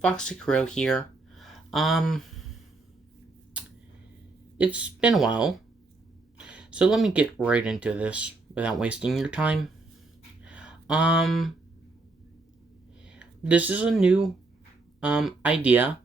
Foxy Crow here. Um, it's been a while, so let me get right into this without wasting your time. Um, this is a new, idea,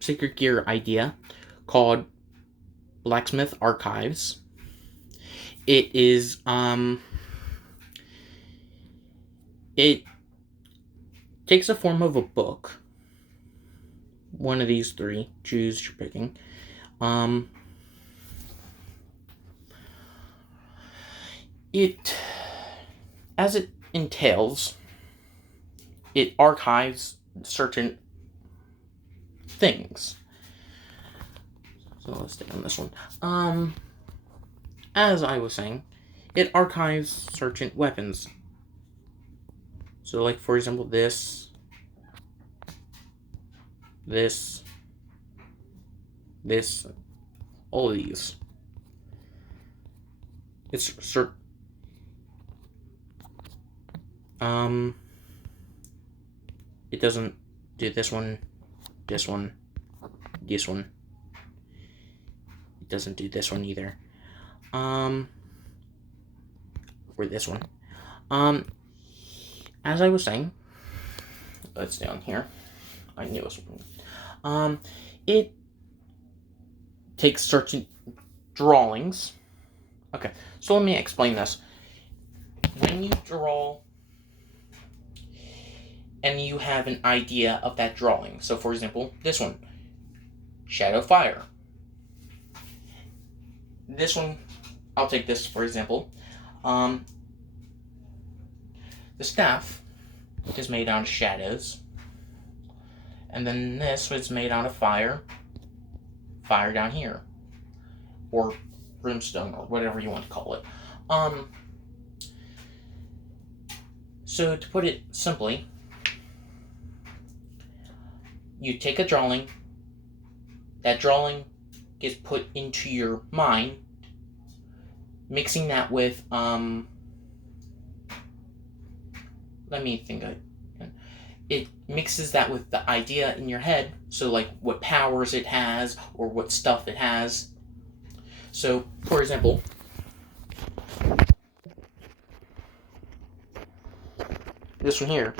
Secret Gear idea, called Blacksmith Archives. It is, it takes the form of a book. One of these three, choose your picking. It, as it entails, it archives certain things. So let's stay on this one. As I was saying, it archives certain weapons. So, like, for example, this, all of these. It's it doesn't do this one, this one, this one. It doesn't do this one either. Or this one. As I was saying, let's down here. I knew it was. It takes certain drawings. Okay, so let me explain this. When you draw and you have an idea of that drawing, so for example, this one, Shadow Fire. This one, I'll take this for example. The staff is made out of shadows, and then this was made out of fire down here, or brimstone, or whatever you want to call it. So to put it simply, you take a drawing, that drawing gets put into your mind, mixing that with, let me think, it mixes that with the idea in your head, so like what powers it has, or what stuff it has. So, for example, this one here,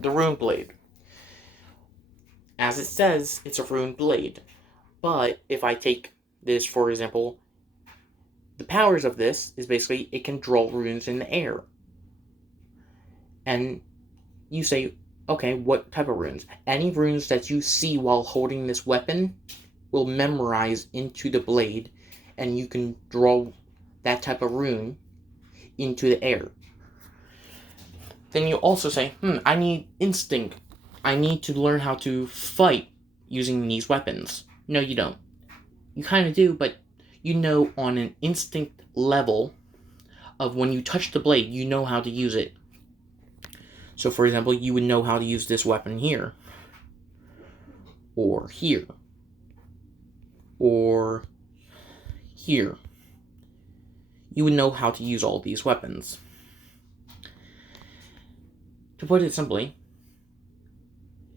the Rune Blade. As it says, it's a Rune Blade. But if I take this, for example, the powers of this is basically it can draw runes in the air. And you say, okay, what type of runes? Any runes that you see while holding this weapon will memorize into the blade, and you can draw that type of rune into the air. Then you also say, I need instinct. I need to learn how to fight using these weapons. No, you don't. You kind of do, but you know on an instinct level of when you touch the blade, you know how to use it. So, for example, you would know how to use this weapon here, or here, or here. You would know how to use all these weapons. To put it simply,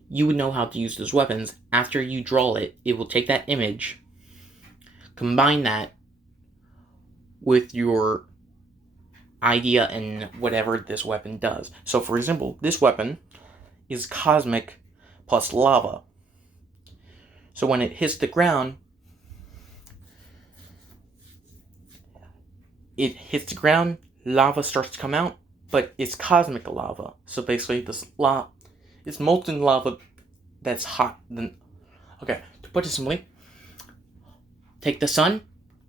you would know how to use those weapons. After you draw it, it will take that image, combine that with your idea and whatever this weapon does. So, for example, this weapon is cosmic plus lava. So when it hits the ground, lava starts to come out, but it's cosmic lava. So basically, this it's molten lava that's hot. Okay, to put it simply, take the sun,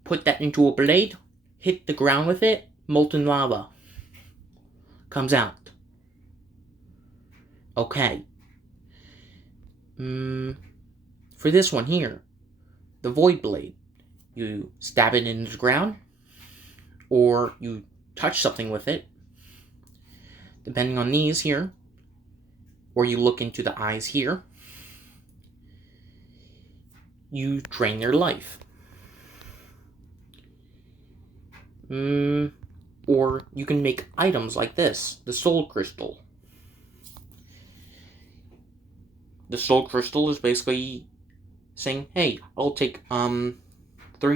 put that into a blade, hit the ground with it, molten lava comes out. Okay. For this one here, the Void Blade, you stab it into the ground, or you touch something with it, depending on these here, or you look into the eyes here, you drain their life. Or you can make items like this, the Soul Crystal. the soul crystal is basically saying, hey, I'll take 3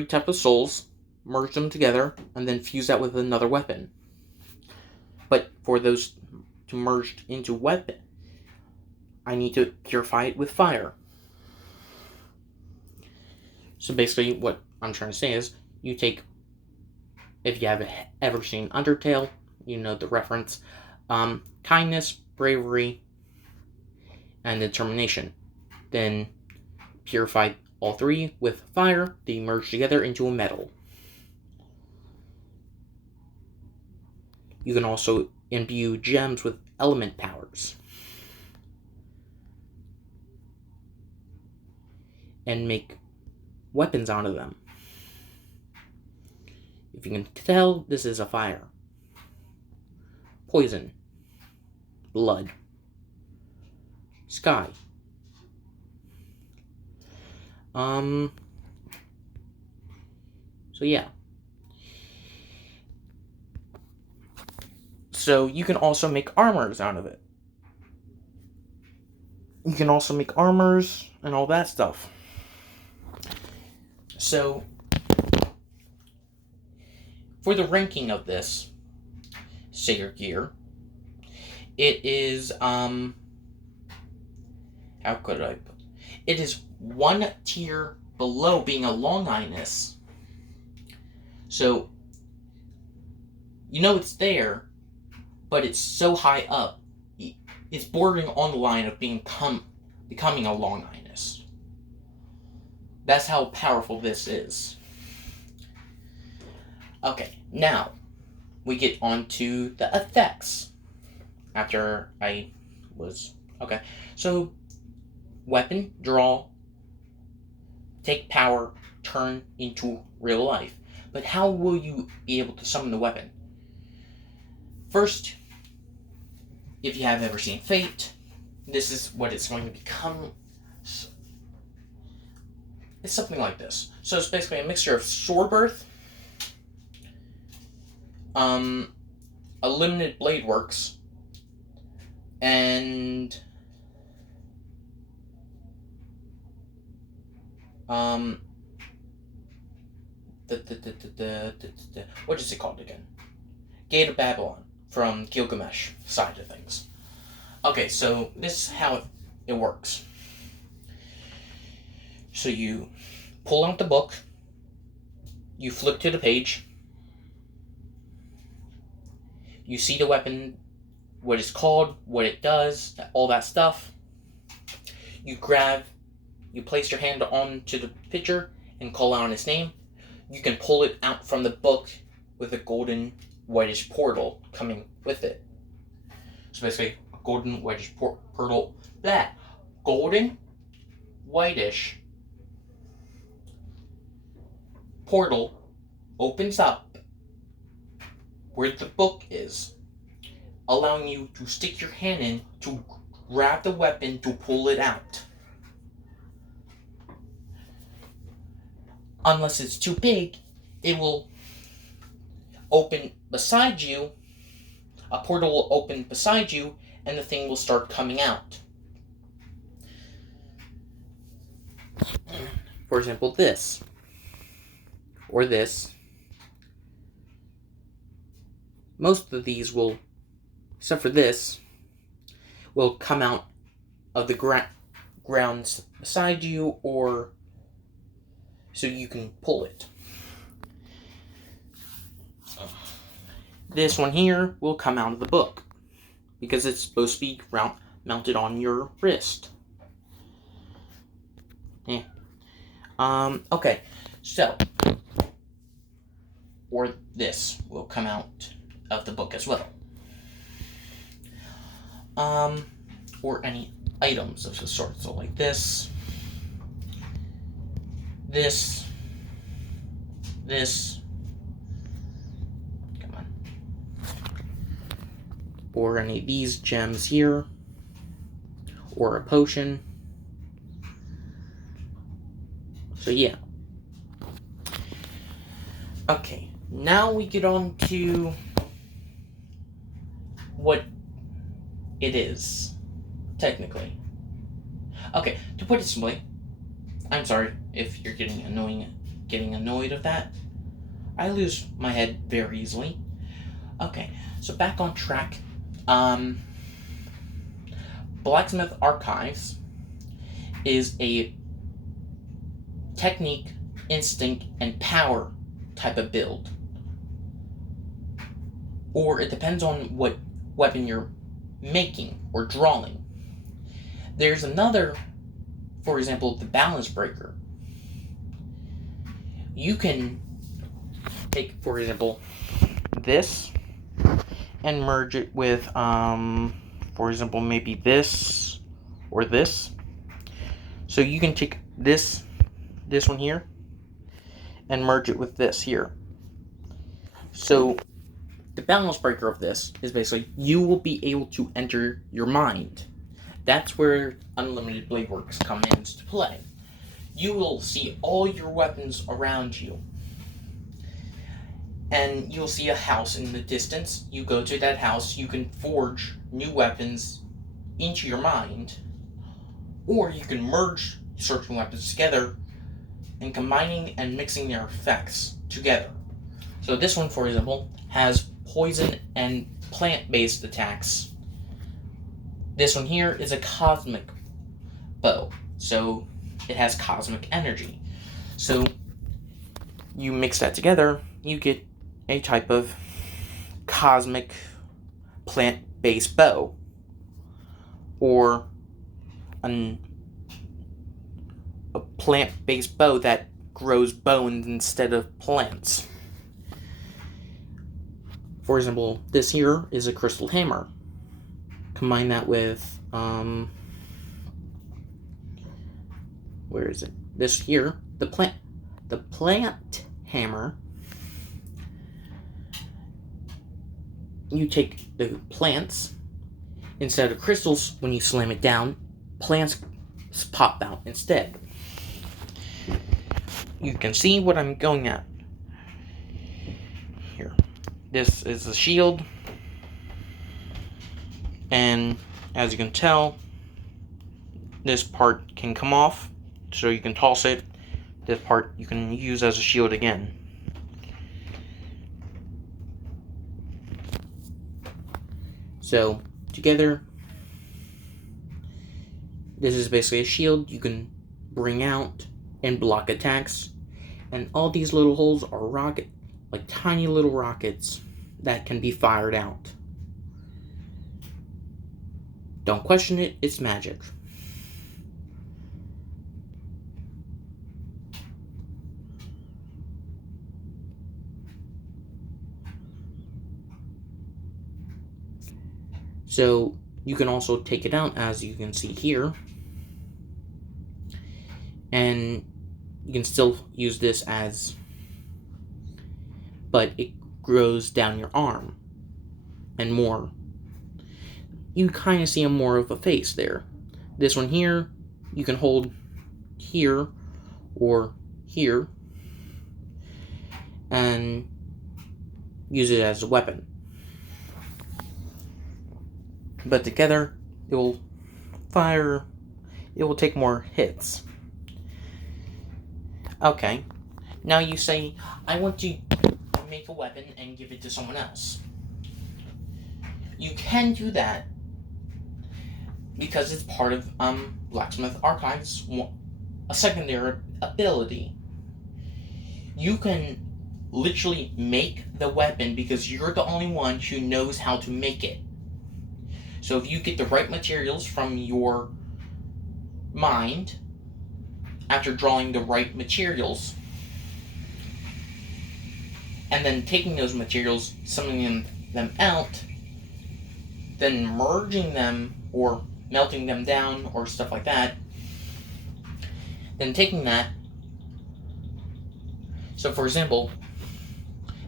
types of souls, merge them together, and then fuse that with another weapon. But for those to merge into weapon, I need to purify it with fire. So basically what I'm trying to say is, you take, if you have ever seen Undertale, you know the reference, kindness, bravery, and determination. Then purify all 3 with fire, they merge together into a metal. You can also imbue gems with element powers and make weapons out of them. If you can tell, this is a fire. Poison. Blood. Sky. So yeah. So you can also make armors out of it. You can also make armors and all that stuff. So, for the ranking of this Sayer gear, it is, how could I put it? It is 1 tier below being a Long Highness. So, you know it's there, but it's so high up, it's bordering on the line of becoming a Long Highness. That's how powerful this is. Okay, now we get on to the effects. After I was... Okay, so weapon, draw, take power, turn into real life. But how will you be able to summon the weapon? First, if you have ever seen Fate, this is what it's going to become. It's something like this. So it's basically a mixture of sword birth, a limited blade works, and what is it called again? Gate of Babylon from Gilgamesh side of things. Okay, so this is how it works. So you pull out the book, you flip to the page, you see the weapon, what it's called, what it does, all that stuff. You place your hand onto the picture and call out its name. You can pull it out from the book with a golden whitish portal coming with it. So basically, a golden whitish portal. That golden whitish portal opens up where the book is, allowing you to stick your hand in to grab the weapon to pull it out. Unless it's too big, it will open beside you, a portal will open beside you, and the thing will start coming out. For example, this. Or this. Most of these will, except for this, will come out of the ground beside you, or so you can pull it. This one here will come out of the book, because it's supposed to be mounted on your wrist. Yeah. Okay, so, or this will come out of the book as well. Or any items of the sort, so like this, come on, or any of these gems here, or a potion. So yeah. Okay, now we get on to what it is, technically. Okay, to put it simply, I'm sorry if you're getting annoyed of that. I lose my head very easily. Okay, so back on track. Blacksmith Archives is a technique, instinct, and power type of build. Or it depends on what weapon you're making or drawing. There's another, for example, the balance breaker. You can take, for example, this and merge it with, for example, maybe this or this. So you can take this one here and merge it with this here. So the balance breaker of this is basically you will be able to enter your mind. That's where Unlimited Blade Works comes into play. You will see all your weapons around you. And you'll see a house in the distance. You go to that house, you can forge new weapons into your mind. Or you can merge certain weapons together and combining and mixing their effects together. So this one, for example, has poison and plant-based attacks. This one here is a cosmic bow, so it has cosmic energy. So you mix that together, you get a type of cosmic plant-based bow, or a plant-based bow that grows bones instead of plants. For example, this here is a crystal hammer. Combine that with, where is it? This here, the plant hammer. You take the plants, instead of crystals, when you slam it down, plants pop out instead. You can see what I'm going at here. This is the shield, and as you can tell, this part can come off, so you can toss it. This part you can use as a shield again. So together, this is basically a shield you can bring out and block attacks. And all these little holes are tiny little rockets that can be fired out. Don't question it, it's magic. So you can also take it out, as you can see here, and you can still use this as, but it grows down your arm and more. You kind of see more of a face there. This one here, you can hold here or here and use it as a weapon. But together, it will take more hits. Okay, now you say, I want to make a weapon and give it to someone else. You can do that because it's part of Blacksmith Archives, a secondary ability. You can literally make the weapon because you're the only one who knows how to make it. So if you get the right materials from your mind, after drawing the right materials, and then taking those materials, summoning them out, then merging them or melting them down or stuff like that, then taking that, so for example,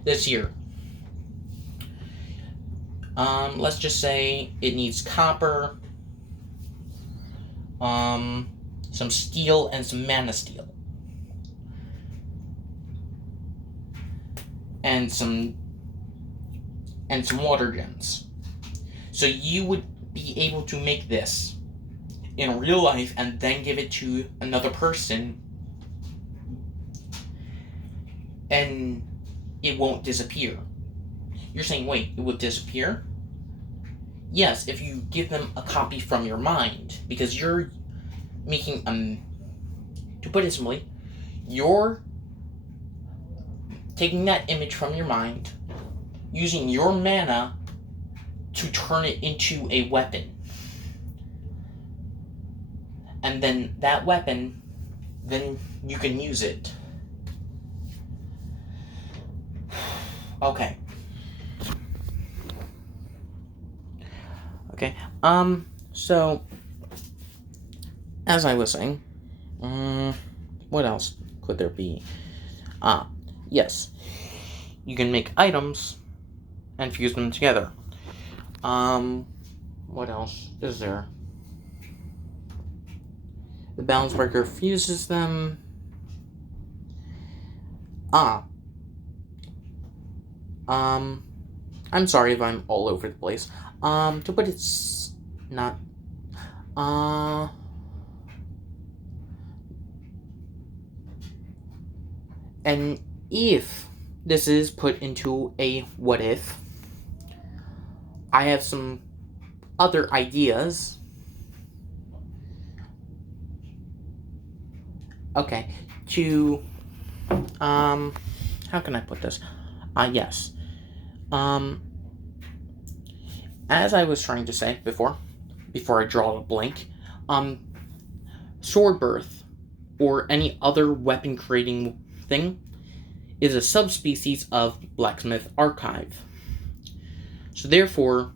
this here, let's just say it needs copper, some steel, and some mana steel. And some water gems. So you would be able to make this in real life and then give it to another person, and it won't disappear. You're saying, wait, it will disappear? Yes, if you give them a copy from your mind, because you're making to put it simply, you're taking that image from your mind, using your mana to turn it into a weapon. And then that weapon, then you can use it. Okay. Okay, so, as I was saying, what else could there be? Yes, you can make items and fuse them together. What else is there? The balance breaker fuses them. I'm sorry if I'm all over the place. To put it not, and if this is put into a what if, I have some other ideas. Okay, to, how can I put this? Yes. As I was trying to say before I draw a blank, sword birth, or any other weapon creating thing, is a subspecies of Blacksmith archive. So therefore,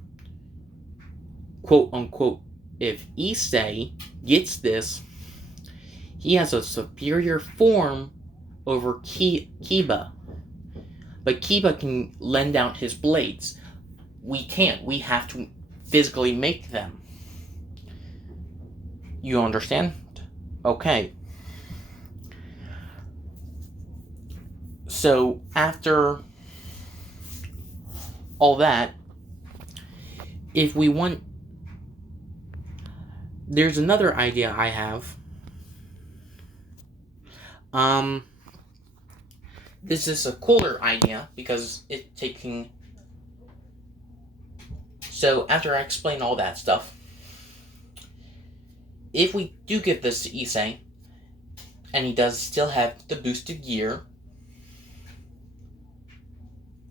quote unquote, if Issei gets this, he has a superior form over Kiba. But Kiba can lend out his blades. We can't. We have to physically make them. You understand? Okay. So, after all that, if we want... There's another idea I have. This is a cooler idea because it's taking... So, after I explain all that stuff, if we do give this to Issei, and he does still have the boosted gear,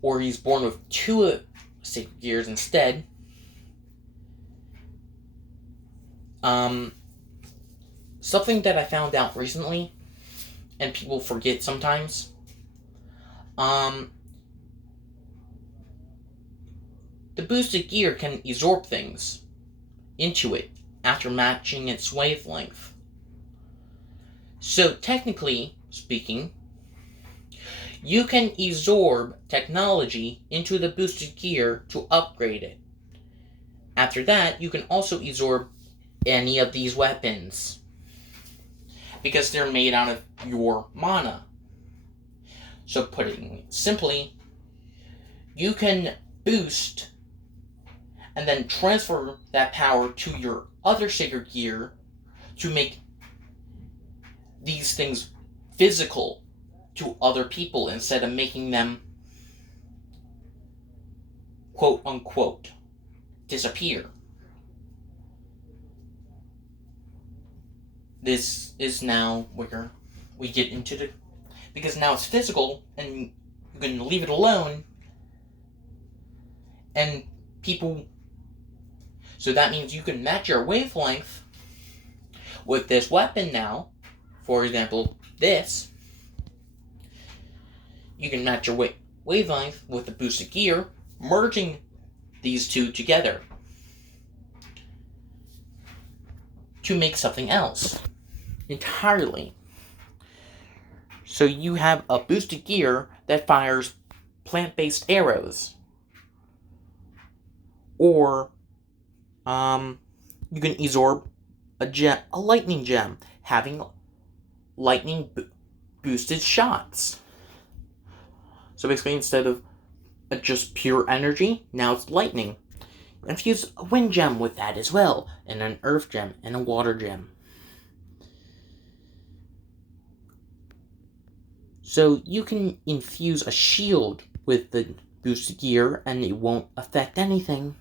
or he's born with 2 sacred gears instead, something that I found out recently, and people forget sometimes, the boosted gear can absorb things into it after matching its wavelength. So technically speaking, you can absorb technology into the boosted gear to upgrade it. After that, you can also absorb any of these weapons, because they're made out of your mana. So putting it simply, you can boost and then transfer that power to your other sacred gear to make these things physical to other people instead of making them, quote unquote, disappear. This is now where we get into the... Because now it's physical, and you can leave it alone, and people... So that means you can match your wavelength with this weapon now. For example, this. You can match your wavelength with the boosted gear, merging these two together to make something else entirely. So you have a boosted gear that fires plant-based arrows. Or you can absorb a lightning gem, having lightning boosted shots. So basically, instead of just pure energy, now it's lightning. infuse a wind gem with that as well, and an earth gem, and a water gem. So you can infuse a shield with the boosted gear, and it won't affect anything.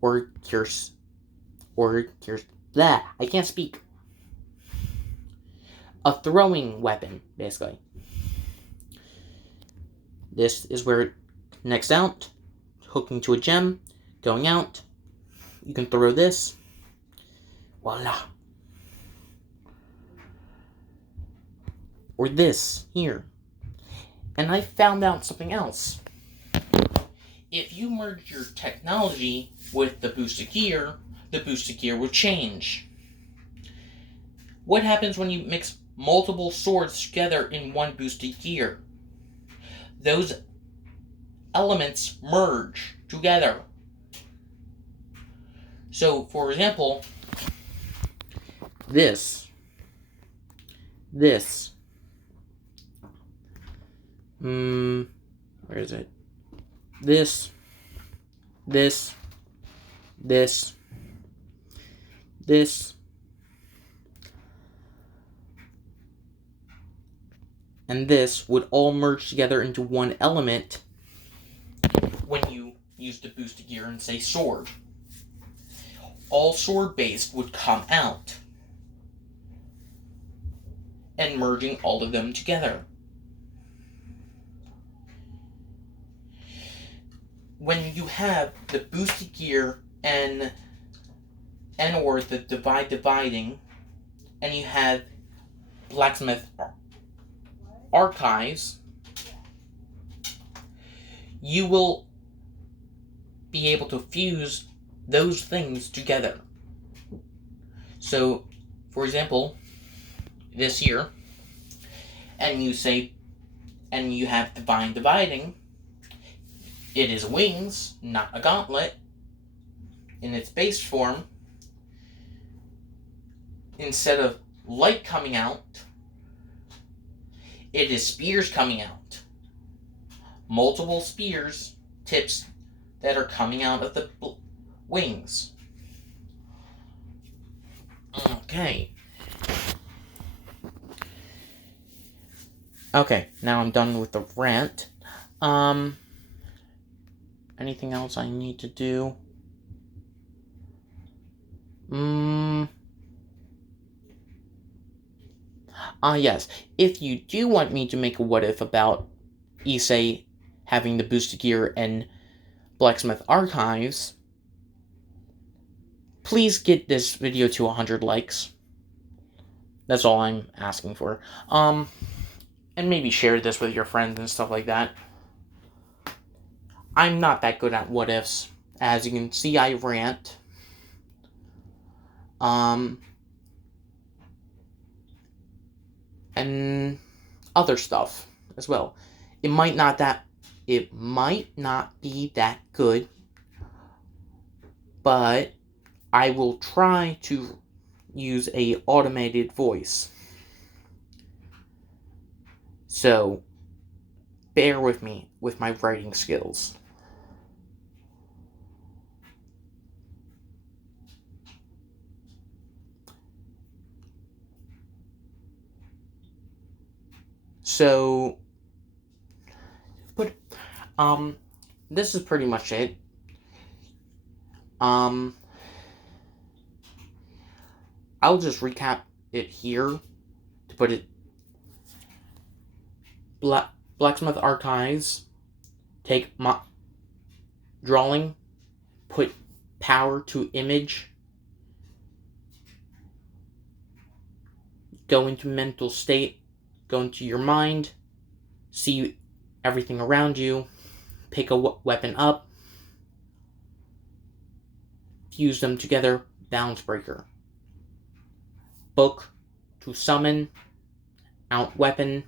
Or cures, blah, I can't speak. A throwing weapon, basically. This is where it connects out, hooking to a gem, going out. You can throw this. Voila. Or this, here. And I found out something else. If you merge your technology with the boosted gear will change. What happens when you mix multiple swords together in one boosted gear? Those elements merge together. So, for example, this. Where is it? This. And this would all merge together into one element when you use the boosted gear and say sword. All sword-based would come out, and merging all of them together. When you have the boosted gear and or the dividing, and you have Blacksmith archives, you will be able to fuse those things together. So, for example, this here, and you have divine dividing, it is wings, not a gauntlet, in its base form. Instead of light coming out, it is spears coming out. Multiple spears, tips that are coming out of the wings. Okay. Okay, now I'm done with the rant. Anything else I need to do? Yes. If you do want me to make a what if about Issei having the boosted gear and Blacksmith archives, please get this video to 100 likes. That's all I'm asking for. And maybe share this with your friends and stuff like that. I'm not that good at what ifs. As you can see, I rant. And other stuff as well. It might not be that good, but I will try to use a automated voice. So, bear with me with my writing skills. So, this is pretty much it. I'll just recap it here to put it. Blacksmith archives take drawing, put power to image, go into mental state, go into your mind, see everything around you, pick a weapon up, fuse them together, balance breaker. Book to summon, out weapon,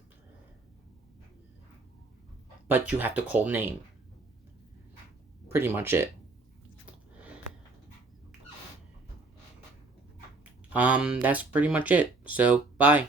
but you have to call name. Pretty much it. That's pretty much it. So, bye.